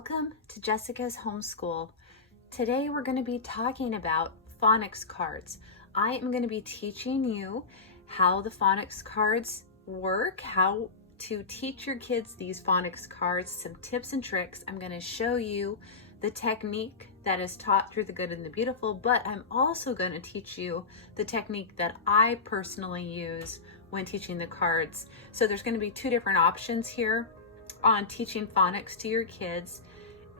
Welcome to Jessica's Homeschool. Today we're going to be talking about phonics cards. I am going to be teaching you how the phonics cards work, how to teach your kids these phonics cards, some tips and tricks. I'm going to show you the technique that is taught through The Good and the Beautiful, but I'm also going to teach you the technique that I personally use when teaching the cards. So there's going to be two different options here on teaching phonics to your kids,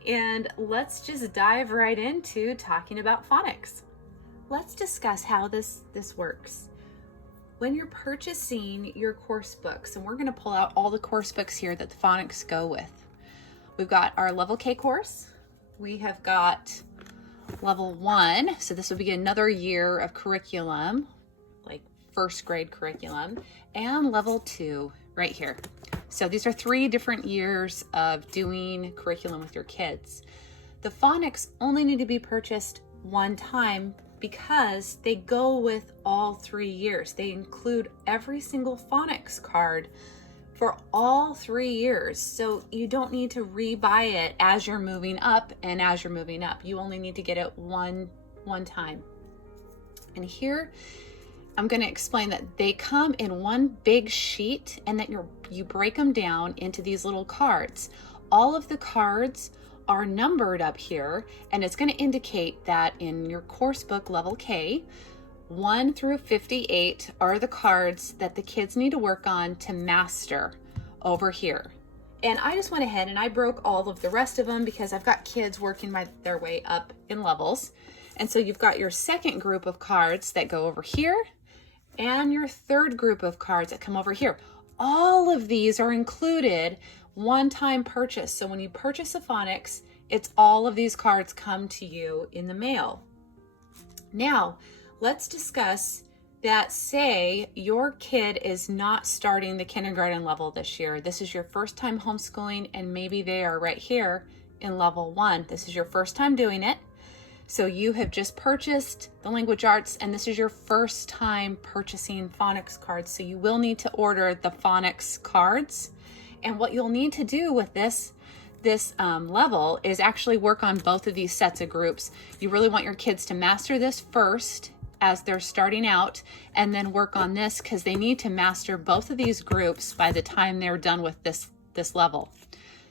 and let's just dive right into talking about phonics. Let's discuss how this works. When you're purchasing your course books, and we're going to pull out all the course books here that the phonics go with. We've got our level K course. We have got level 1, so this will be another year of curriculum, like first grade curriculum, and level 2 right here. So these are 3 different years of doing curriculum with your kids. The phonics only need to be purchased one time because they go with all 3 years. They include every single phonics card for all 3 years. So you don't need to rebuy it as you're moving up and as you're moving up. You only need to get it one time. And here I'm going to explain that they come in one big sheet and that you break them down into these little cards. All of the cards are numbered up here, and it's going to indicate that in your course book level K, 1 through 58 are the cards that the kids need to work on to master over here. And I just went ahead and I broke all of the rest of them because I've got kids working their way up in levels. And so you've got your second group of cards that go over here, and your third group of cards that come over here. All of these are included one-time purchase. So when you purchase a phonics, it's all of these cards come to you in the mail. Now, let's discuss that. Say your kid is not starting the kindergarten level this year. This is your first time homeschooling, and maybe they are right here in level 1. This is your first time doing it. So you have just purchased the language arts, and this is your first time purchasing phonics cards. So you will need to order the phonics cards. And what you'll need to do with this level is actually work on both of these sets of groups. You really want your kids to master this first as they're starting out, and then work on this because they need to master both of these groups by the time they're done with this level.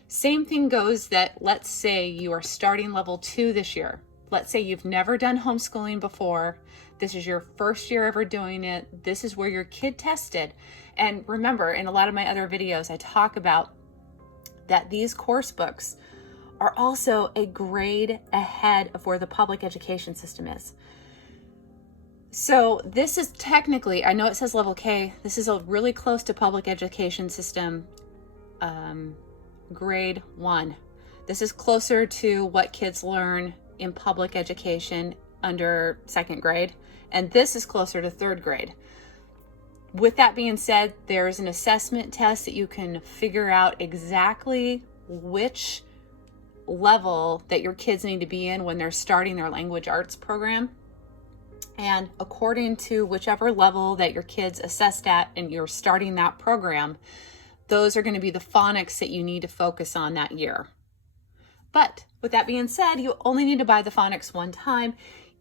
Same thing goes that, let's say you are starting level 2 this year. Let's say you've never done homeschooling before. This is your first year ever doing it. This is where your kid tested. And remember, in a lot of my other videos, I talk about that these course books are also a grade ahead of where the public education system is. So this is technically, I know it says level K, this is a really close to public education system grade 1. This is closer to what kids learn in public education under 2nd grade, and this is closer to 3rd grade. With that being said, there's an assessment test that you can figure out exactly which level that your kids need to be in when they're starting their language arts program. And according to whichever level that your kids assessed at and you're starting that program, those are going to be the phonics that you need to focus on that year. But with that being said, you only need to buy the phonics one time.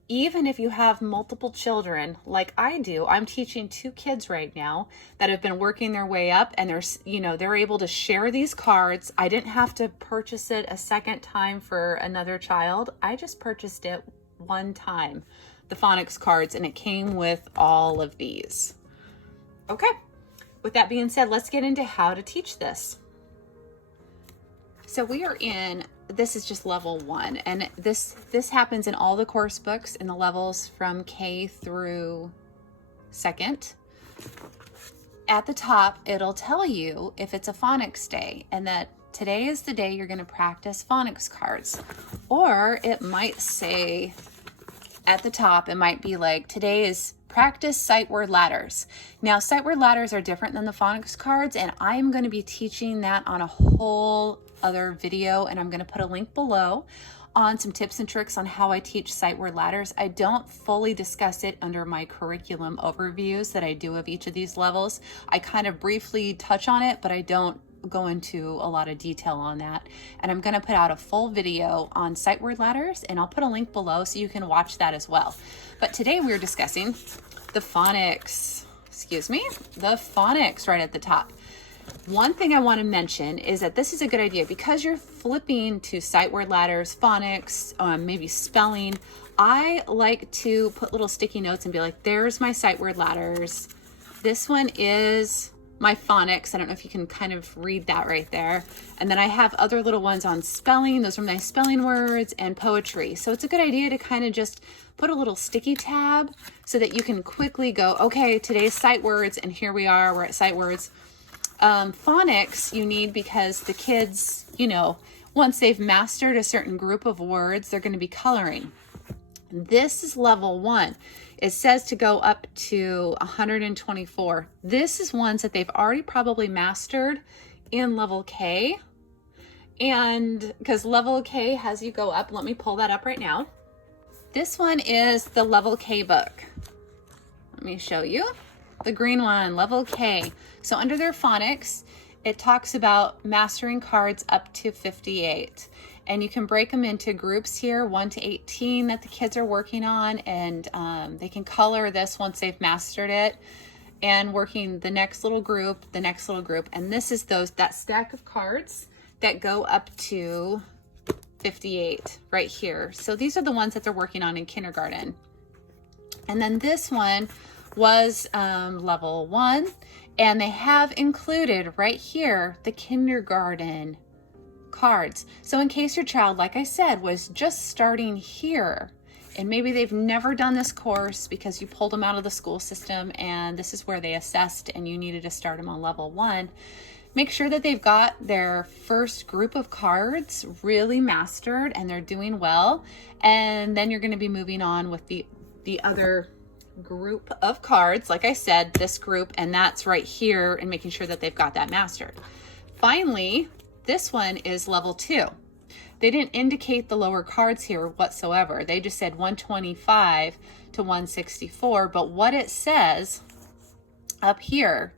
Even if you have multiple children like I do, I'm teaching 2 kids right now that have been working their way up, and they're able to share these cards. I didn't have to purchase it a second time for another child. I just purchased it one time, the phonics cards, and it came with all of these. Okay, with that being said, let's get into how to teach this. So we are this is just level 1, and this happens in all the course books in the levels from K through 2nd. At the top, it'll tell you if it's a phonics day and that today is the day you're going to practice phonics cards. Or it might say at the top, it might be like, today is practice sight word ladders. Now, sight word ladders are different than the phonics cards, and I'm going to be teaching that on a whole other video, and I'm going to put a link below on some tips and tricks on how I teach sight word ladders. I don't fully discuss it under my curriculum overviews that I do of each of these levels. I kind of briefly touch on it, but I don't go into a lot of detail on that. And I'm going to put out a full video on sight word ladders, and I'll put a link below so you can watch that as well. But today we're discussing the phonics, the phonics right at the top. One thing I want to mention is that this is a good idea because you're flipping to sight word ladders, phonics, maybe spelling. I like to put little sticky notes and be like, there's my sight word ladders. This one is my phonics. I don't know if you can kind of read that right there. And then I have other little ones on spelling. Those are my spelling words and poetry. So it's a good idea to kind of just put a little sticky tab so that you can quickly go, okay, today's sight words, and here we are, we're at sight words. Phonics you need because the kids, once they've mastered a certain group of words, they're going to be coloring. This is level 1. It says to go up to 124. This is ones that they've already probably mastered in level K. And because level K has you go up, let me pull that up right now. This one is the level K book. Let me show you. The green one, level K. So under their phonics, it talks about mastering cards up to 58. And you can break them into groups here, 1 to 18 that the kids are working on, and they can color this once they've mastered it, and working the next little group, and this is that stack of cards that go up to 58 right here. So these are the ones that they're working on in kindergarten. And then this one was level 1, and they have included right here the kindergarten cards. So in case your child, like I said, was just starting here, and maybe they've never done this course because you pulled them out of the school system and this is where they assessed and you needed to start them on level 1, make sure that they've got their first group of cards really mastered and they're doing well. And then you're going to be moving on with the other group of cards, like I said, this group, and that's right here, and making sure that they've got that mastered. Finally, this one is level 2. They didn't indicate the lower cards here whatsoever. They just said 125 to 164. But what it says up here,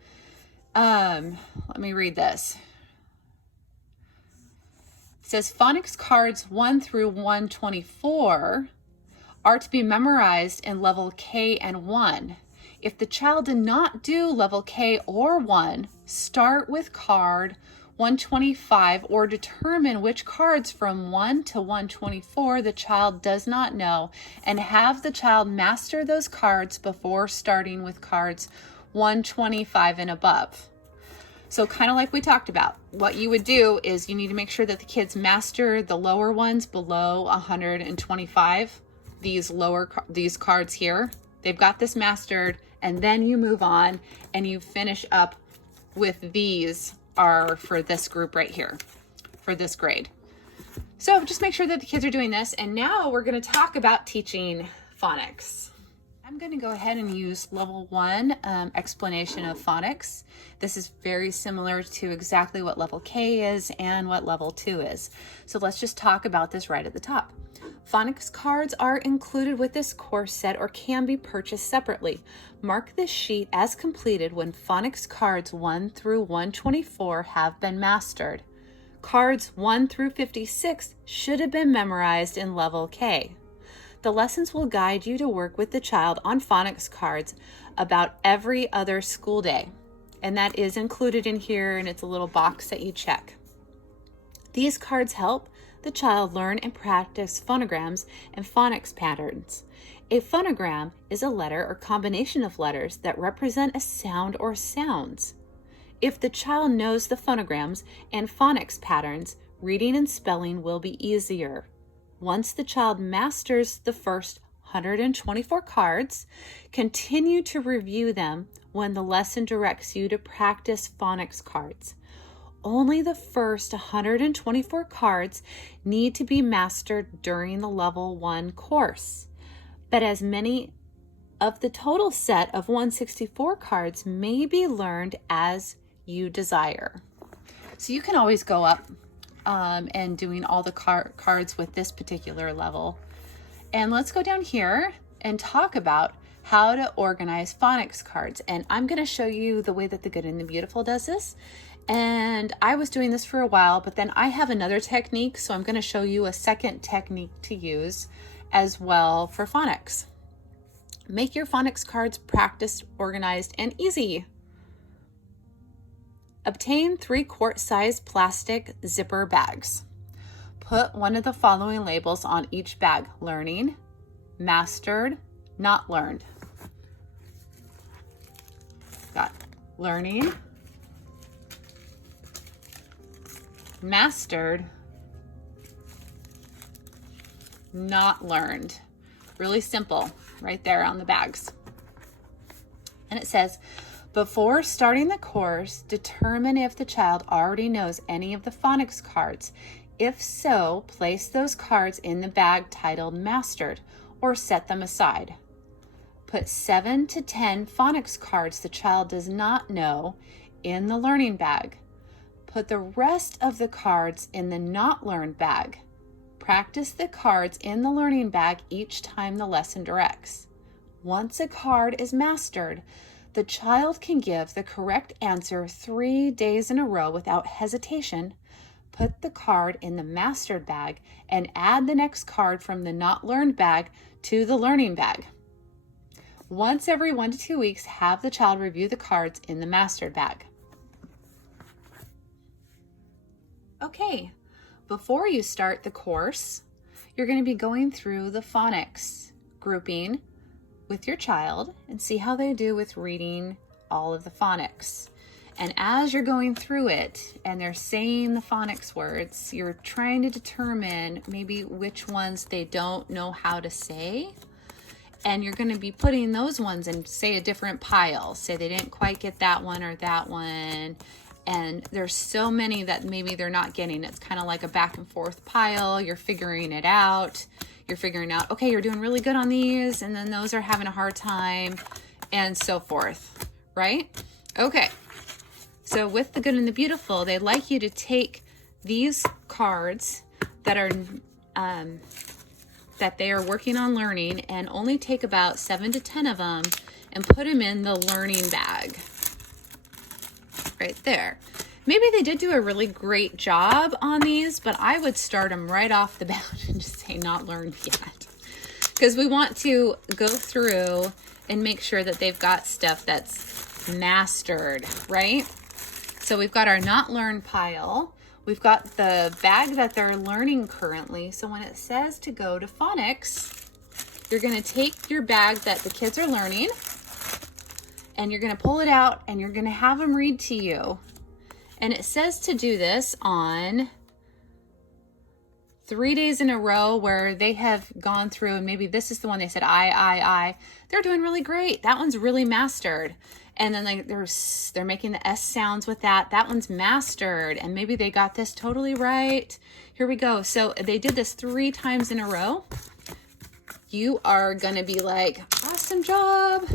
let me read this. It says phonics cards 1 through 124 are to be memorized in level K and 1. If the child did not do level K or 1, start with card 125 or determine which cards from 1 to 124 the child does not know, and have the child master those cards before starting with cards 125 and above. So kind of like we talked about, what you would do is you need to make sure that the kids master the lower ones below 125, these cards here. They've got this mastered, and then you move on and you finish up with these are for this group right here, for this grade. So just make sure that the kids are doing this. And now we're going to talk about teaching phonics. I'm going to go ahead and use level 1 explanation of phonics. This is very similar to exactly what level K is and what level 2 is. So let's just talk about this right at the top. Phonics cards are included with this course set or can be purchased separately. Mark this sheet as completed when phonics cards 1 through 124 have been mastered. Cards 1 through 56 should have been memorized in level K. The lessons will guide you to work with the child on phonics cards about every other school day. And that is included in here, and it's a little box that you check. These cards help the child learn and practice phonograms and phonics patterns. A phonogram is a letter or combination of letters that represent a sound or sounds. If the child knows the phonograms and phonics patterns, reading and spelling will be easier. Once the child masters the first 124 cards, continue to review them when the lesson directs you to practice phonics cards. Only the first 124 cards need to be mastered during the level 1 course, but as many of the total set of 164 cards may be learned as you desire. So you can always go up and doing all the cards with this particular level. And let's go down here and talk about how to organize phonics cards. And I'm going to show you the way that The Good and the Beautiful does this. And I was doing this for a while, but then I have another technique, so I'm going to show you a second technique to use as well for phonics. Make your phonics cards practiced, organized, and easy. Obtain 3-quart size plastic zipper bags. Put one of the following labels on each bag: learning, mastered, not learned. Got learning, mastered, not learned. Really simple right there on the bags. And it says, before starting the course, determine if the child already knows any of the phonics cards. If so, place those cards in the bag titled mastered or set them aside. Put 7 to 10 phonics cards the child does not know in the learning bag. Put the rest of the cards in the not learned bag. Practice the cards in the learning bag each time the lesson directs. Once a card is mastered, the child can give the correct answer 3 days in a row without hesitation. Put the card in the mastered bag and add the next card from the not learned bag to the learning bag. Once every 1 to 2 weeks, have the child review the cards in the mastered bag. Okay, before you start the course, you're going to be going through the phonics grouping with your child and see how they do with reading all of the phonics. And as you're going through it and they're saying the phonics words, you're trying to determine maybe which ones they don't know how to say. And you're going to be putting those ones in, say, a different pile. Say they didn't quite get that one or that one. And there's so many that maybe they're not getting. It's kind of like a back and forth pile. You're figuring it out. You're figuring out, okay, you're doing really good on these, and then those are having a hard time, and so forth, right? Okay. So with The Good and the Beautiful, they'd like you to take these cards that are that they are working on learning and only take about 7 to 10 of them and put them in the learning bag right there. Maybe they did do a really great job on these, but I would start them right off the bat and just say not learned yet, because we want to go through and make sure that they've got stuff that's mastered, right? So we've got our not learned pile. We've got the bag that they're learning currently. So when it says to go to phonics, you're going to take your bag that the kids are learning and you're going to pull it out and you're going to have them read to you. And it says to do this on 3 days in a row where they have gone through, and maybe this is the one they said, I. They're doing really great. That one's really mastered. And then they're making the S sounds with that. That one's mastered. And maybe they got this totally right. Here we go. So they did this 3 times in a row. You are going to be like, awesome job.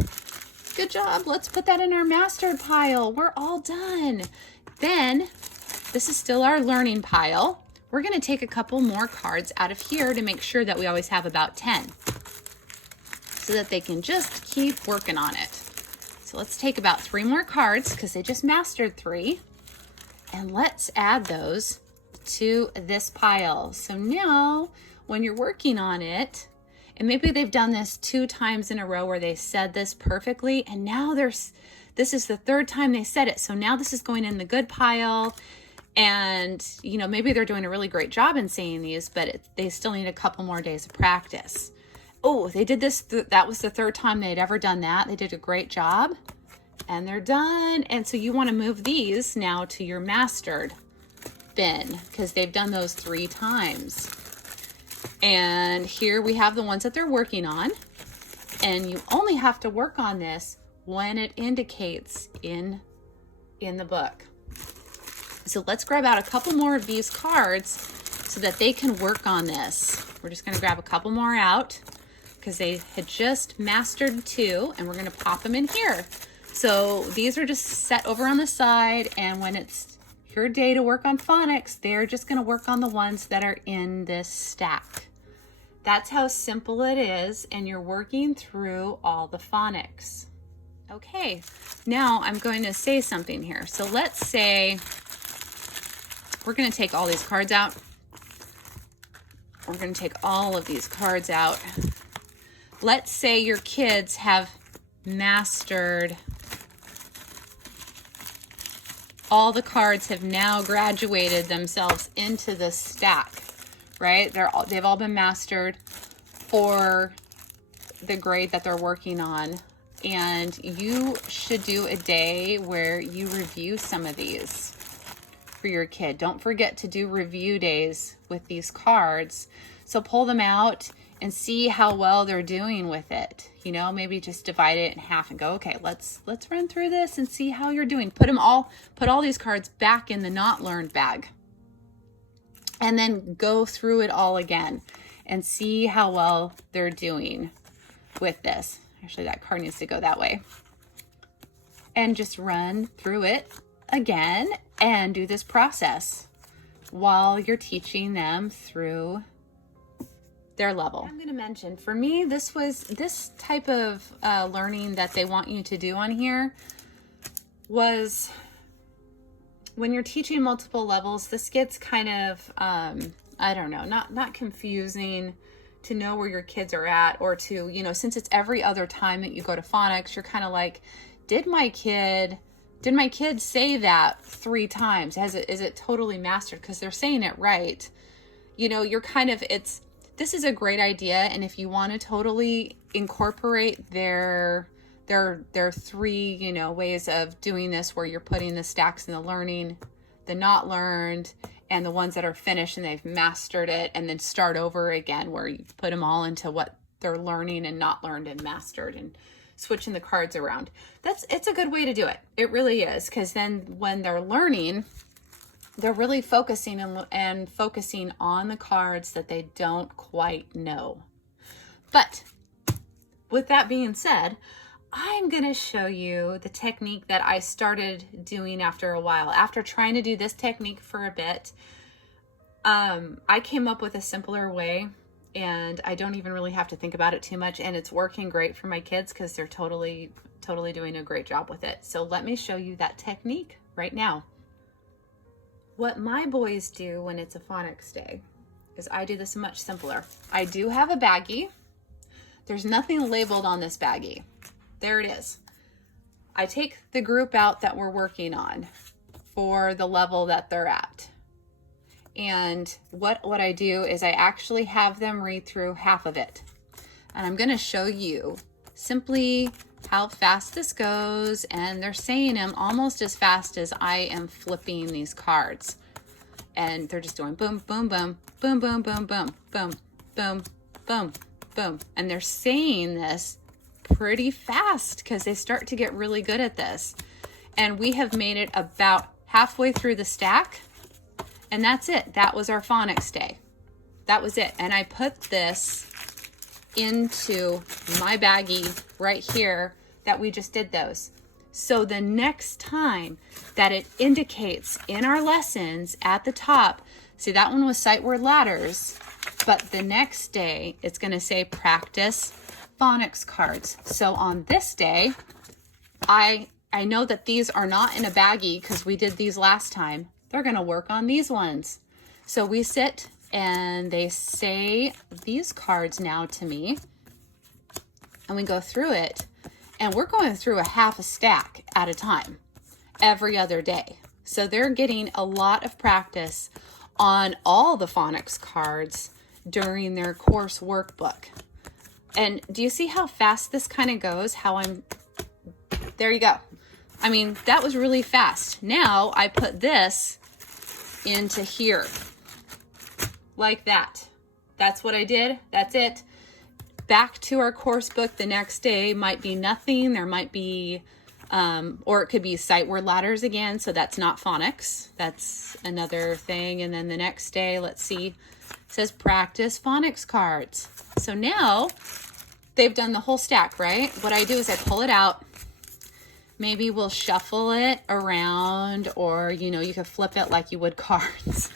Good job. Let's put that in our mastered pile. We're all done. Then this is still our learning pile. We're going to take a couple more cards out of here to make sure that we always have about 10 so that they can just keep working on it. So let's take about 3 more cards because they just mastered 3, and let's add those to this pile. So now when you're working on it, and maybe they've done this 2 times in a row where they said this perfectly, and now this is the 3rd time they said it. So now this is going in the good pile. And, you know, maybe they're doing a really great job in saying these, but they still need a couple more days of practice. Oh, they did this. That was the 3rd time they'd ever done that. They did a great job and they're done. And so you want to move these now to your mastered bin because they've done those 3 times. And here we have the ones that they're working on. And you only have to work on this when it indicates in the book. So let's grab out a couple more of these cards so that they can work on this. We're just going to grab a couple more out because they had just mastered 2, and we're going to pop them in here. So these are just set over on the side, and when it's your day to work on phonics, they're just going to work on the ones that are in this stack. That's how simple it is, and you're working through all the phonics. Okay, now I'm going to say something here. So let's say we're going to take all these cards out. We're going to take all of these cards out. Let's say your kids have mastered all the cards, have now graduated themselves into the stack, right? They've all been mastered for the grade that they're working on. And you should do a day where you review some of these for your kid. Don't forget to do review days with these cards. So pull them out and see how well they're doing with it. You know, maybe just divide it in half and go, okay, let's run through this and see how you're doing. Put all these cards back in the not learned bag. And then go through it all again and see how well they're doing with this. Actually, that card needs to go that way. And just run through it again and do this process while you're teaching them through their level. I'm going to mention, for me, this type of learning that they want you to do on here was when you're teaching multiple levels, this gets kind of, I don't know, not confusing to know where your kids are at, or to, you know, since it's every other time that you go to phonics, you're kind of like, did my kid say that 3 times? Is it totally mastered? Because they're saying it right. You know, you're kind of, this is a great idea. And if you want to totally incorporate their 3, you know, ways of doing this, where you're putting the stacks in the learning, the not learned, and the ones that are finished and they've mastered it, and then start over again where you put them all into what they're learning and not learned and mastered, and switching the cards around. It's a good way to do it. It really is, because then when they're learning, they're really focusing and focusing on the cards that they don't quite know. But with that being said, I'm going to show you the technique that I started doing after a while. After trying to do this technique for a bit, I came up with a simpler way, and I don't even really have to think about it too much, and it's working great for my kids because they're totally doing a great job with it. So let me show you that technique right now. What my boys do when it's a phonics day is I do this much simpler. I do have a baggie. There's nothing labeled on this baggie. There it is. I take the group out that we're working on for the level that they're at. And what I do is I actually have them read through half of it. And I'm going to show you simply how fast this goes. And they're saying them almost as fast as I am flipping these cards. And they're just doing boom, boom, boom, boom, boom, boom, boom, boom, boom, boom, boom. And they're saying this pretty fast because they start to get really good at this. And we have made it about halfway through the stack, and that's it. That was our phonics day. That was it. And I put this into my baggie right here that we just did those. So the next time that it indicates in our lessons at the top, see, that one was sight word ladders, but the next day it's going to say practice phonics cards. So on this day, I know that these are not in a baggie because we did these last time. They're going to work on these ones. So we sit and they say these cards now to me, and we go through it, and we're going through a half a stack at a time every other day. So they're getting a lot of practice on all the phonics cards during their course workbook. And do you see how fast this kind of goes? There you go. I mean, that was really fast. Now I put this into here like that. That's what I did. That's it. Back to our course book the next day. Might be nothing. There might be, or it could be sight word ladders again. So that's not phonics. That's another thing. And then the next day, let's see, it says practice phonics cards. So now they've done the whole stack, right? What I do is I pull it out. Maybe we'll shuffle it around, or, you know, you could flip it like you would cards.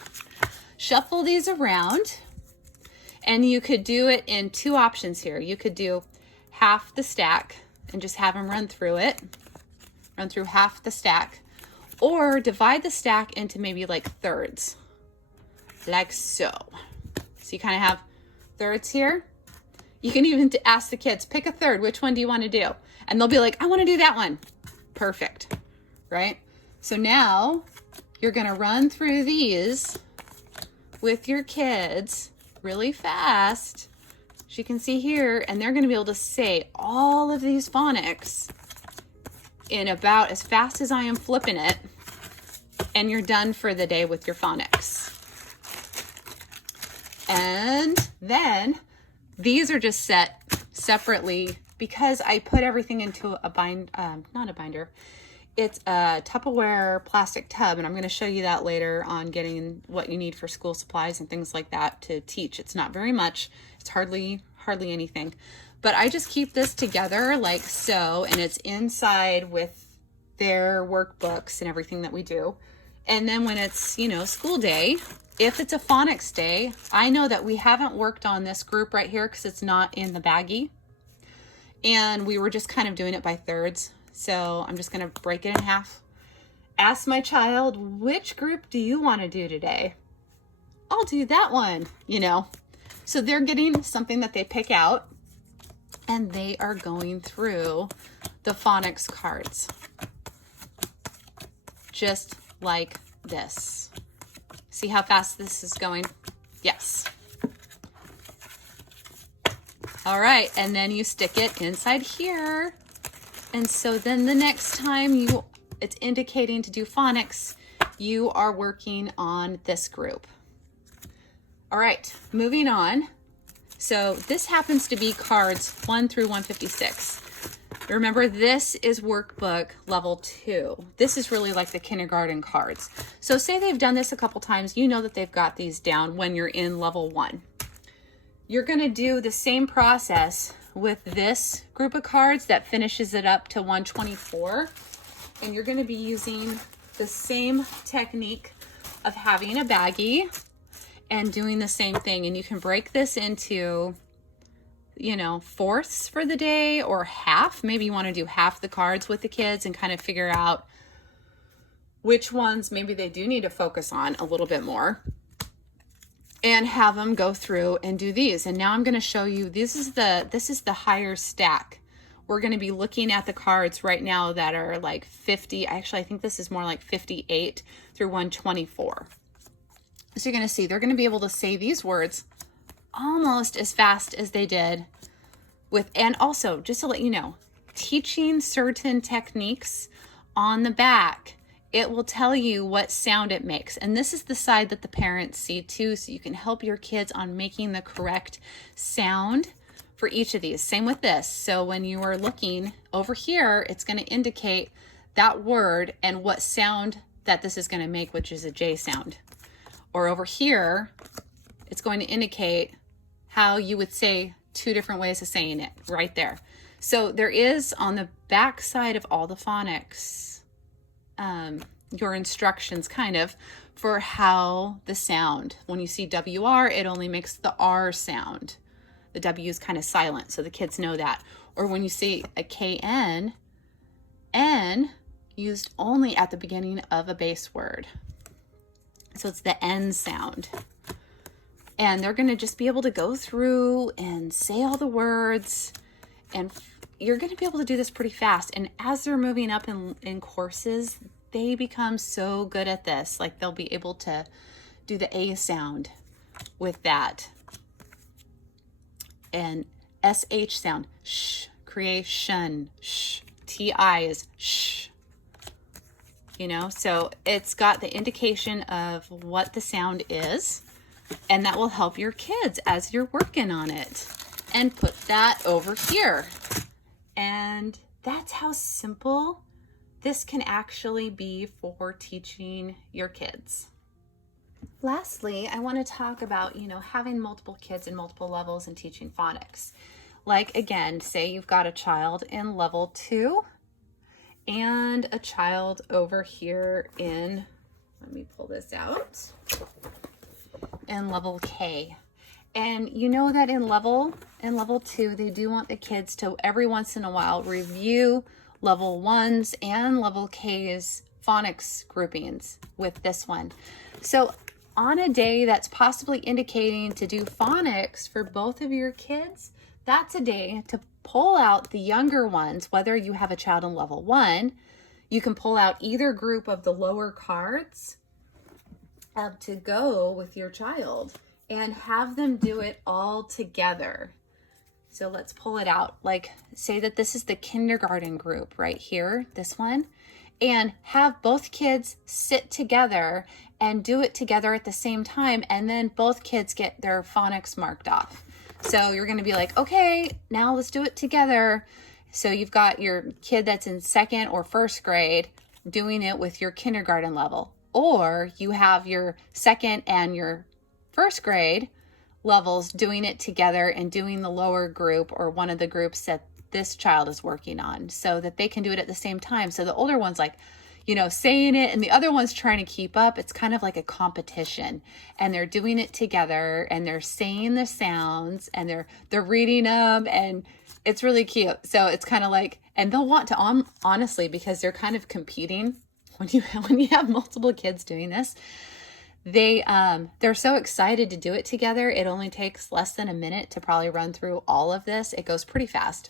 Shuffle these around, and you could do it in 2 options here. You could do half the stack and just have them run through half the stack, or divide the stack into maybe like thirds. like so. So you kind of have thirds here. You can even ask the kids, pick a third. Which one do you want to do? And they'll be like, I want to do that one. Perfect, right? So now you're going to run through these with your kids really fast, as you can see here, and they're going to be able to say all of these phonics in about as fast as I am flipping it, and you're done for the day with your phonics. And then these are just set separately because I put everything into a not a binder. It's a Tupperware plastic tub, and I'm going to show you that later on getting what you need for school supplies and things like that to teach. It's not very much. It's hardly anything. But I just keep this together like so, and it's inside with their workbooks and everything that we do. And then when it's, school day, if it's a phonics day, I know that we haven't worked on this group right here because it's not in the baggie. And we were just kind of doing it by thirds. So I'm just going to break it in half. Ask my child, which group do you want to do today? I'll do that one, So they're getting something that they pick out, and they are going through the phonics cards. Just like this. See how fast this is going? Yes. All right, and then you stick it inside here. And so then the next time it's indicating to do phonics, you are working on this group. All right, moving on. So this happens to be cards 1 through 156. Remember, this is workbook level 2. This is really like the kindergarten cards. So say they've done this a couple times, you know that they've got these down when you're in level 1. You're going to do the same process with this group of cards that finishes it up to 124. And you're going to be using the same technique of having a baggie and doing the same thing. And you can break this into, fourths for the day or half. Maybe you want to do half the cards with the kids and kind of figure out which ones maybe they do need to focus on a little bit more, and have them go through and do these. And now I'm going to show you, this is the higher stack. We're going to be looking at the cards right now that are like 50. Actually, I think this is more like 58 through 124. So you're going to see they're going to be able to say these words almost as fast as they did with, and also just to let you know, teaching certain techniques on the back, it will tell you what sound it makes. And this is the side that the parents see too, so you can help your kids on making the correct sound for each of these. Same with this. So when you are looking over here, it's going to indicate that word and what sound that this is going to make, which is a J sound. Or over here, it's going to indicate how you would say 2 different ways of saying it right there. So there is on the back side of all the phonics, your instructions kind of for how the sound, when you see WR, it only makes the R sound. The W is kind of silent, so the kids know that. Or when you see a KN, N used only at the beginning of a base word. So it's the N sound. And they're going to just be able to go through and say all the words, and you're going to be able to do this pretty fast. And as they're moving up in courses, they become so good at this. Like they'll be able to do the A sound with that. And SH sound, sh, creation, sh, TI is sh. So it's got the indication of what the sound is, and that will help your kids as you're working on it. And put that over here. And that's how simple this can actually be for teaching your kids. Lastly, I want to talk about, having multiple kids in multiple levels and teaching phonics. Like, again, say you've got a child in level 2 and a child over here in, let me pull this out, in level K. And you know that in level 2, they do want the kids to every once in a while review level 1's and level K's phonics groupings with this one. So on a day that's possibly indicating to do phonics for both of your kids, that's a day to pull out the younger ones. Whether you have a child in level 1, you can pull out either group of the lower cards to go with your child and have them do it all together. So let's pull it out. Like, say that this is the kindergarten group right here, this one, and have both kids sit together and do it together at the same time, and then both kids get their phonics marked off. So you're going to be like, okay, now let's do it together. So you've got your kid that's in 2nd or 1st grade doing it with your kindergarten level, or you have your 2nd and your 1st grade levels doing it together and doing the lower group or one of the groups that this child is working on, so that they can do it at the same time. So the older one's like, saying it, and the other one's trying to keep up. It's kind of like a competition, and they're doing it together, and they're saying the sounds, and they're reading them, and it's really cute. So it's kind of like, and they'll want to honestly, because they're kind of competing when you have multiple kids doing this. They're so excited to do it together. It only takes less than a minute to probably run through all of this. It goes pretty fast.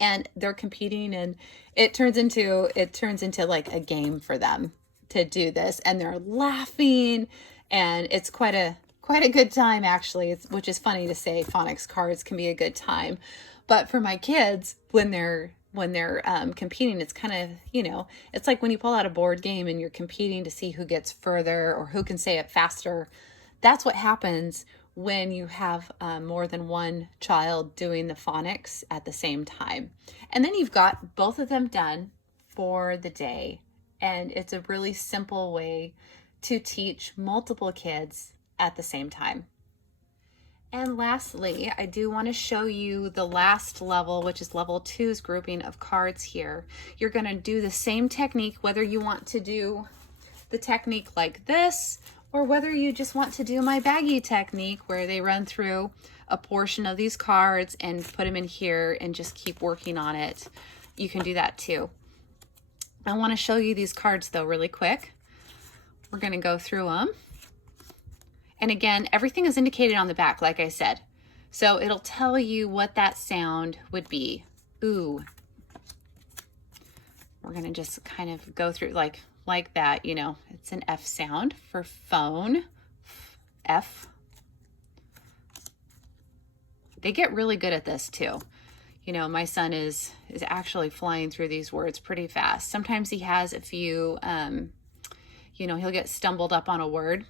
And they're competing, and it turns into like a game for them to do this, and they're laughing, and it's quite a good time, actually. Which is funny to say, phonics cards can be a good time, but for my kids, when they're competing, it's kind of, it's like when you pull out a board game and you're competing to see who gets further or who can say it faster. That's what happens when you have more than one child doing the phonics at the same time. And then you've got both of them done for the day. And it's a really simple way to teach multiple kids at the same time. And lastly, I do want to show you the last level, which is level 2's grouping of cards here. You're going to do the same technique, whether you want to do the technique like this, or whether you just want to do my baggie technique, where they run through a portion of these cards and put them in here and just keep working on it. You can do that too. I want to show you these cards though really quick. We're going to go through them. And again, everything is indicated on the back, like I said. So it'll tell you what that sound would be. Ooh. We're going to just kind of go through like that, it's an F sound for phone, F. They get really good at this too. My son is actually flying through these words pretty fast. Sometimes he has a few, he'll get stumbled up on a word.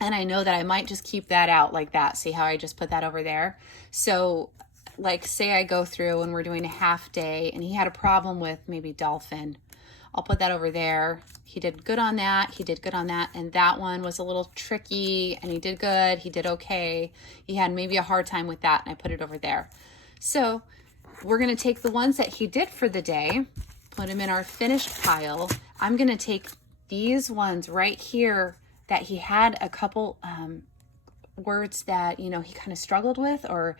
And I know that I might just keep that out like that. See how I just put that over there? So like, say I go through and we're doing a half day and he had a problem with maybe dolphin. I'll put that over there. He did good on that. He did good on that. And that one was a little tricky and he did good. He did okay. He had maybe a hard time with that and I put it over there. So we're going to take the ones that he did for the day, put them in our finished pile. I'm going to take these ones right here that he had a couple words that, he kind of struggled with, or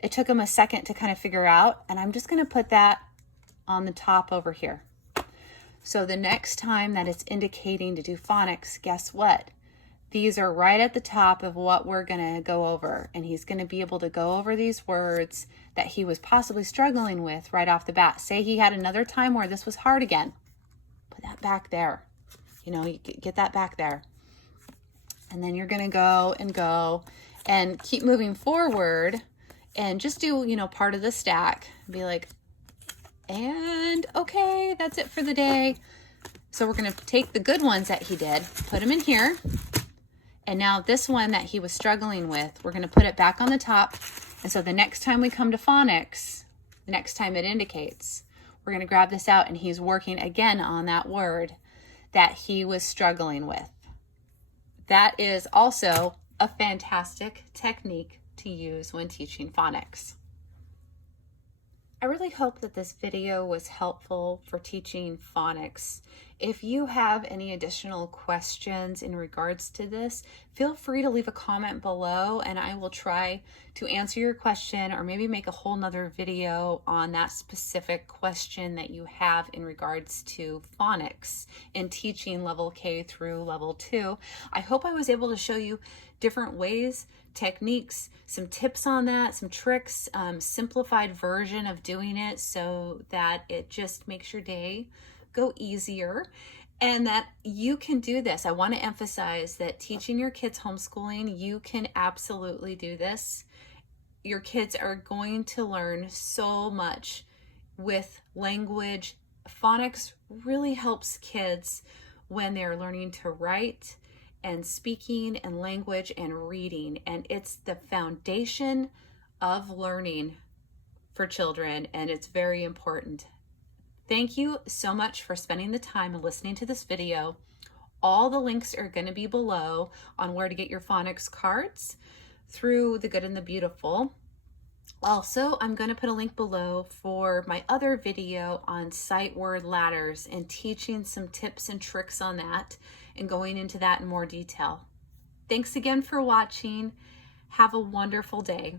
it took him a second to kind of figure out. And I'm just going to put that on the top over here. So the next time that it's indicating to do phonics, guess what? These are right at the top of what we're going to go over. And he's going to be able to go over these words that he was possibly struggling with right off the bat. Say he had another time where this was hard again. Put that back there. You get that back there. And then you're going to go and keep moving forward and just do, part of the stack. Be like, and okay, that's it for the day. So we're going to take the good ones that he did, put them in here. And now this one that he was struggling with, we're going to put it back on the top. And so the next time we come to phonics, the next time it indicates, we're going to grab this out and he's working again on that word that he was struggling with. That is also a fantastic technique to use when teaching phonics. I really hope that this video was helpful for teaching phonics. If you have any additional questions in regards to this, feel free to leave a comment below and I will try to answer your question or maybe make a whole nother video on that specific question that you have in regards to phonics and teaching level K through level 2. I hope I was able to show you different ways, techniques, some tips on that, some tricks, simplified version of doing it so that it just makes your day go easier and that you can do this. I want to emphasize that teaching your kids homeschooling, you can absolutely do this. Your kids are going to learn so much with language. Phonics really helps kids when they're learning to write and speaking and language and reading, and it's the foundation of learning for children, and it's very important. Thank you so much for spending the time and listening to this video. All the links are going to be below on where to get your phonics cards through The Good and the Beautiful. Also, I'm going to put a link below for my other video on sight word ladders and teaching some tips and tricks on that and going into that in more detail. Thanks again for watching. Have a wonderful day.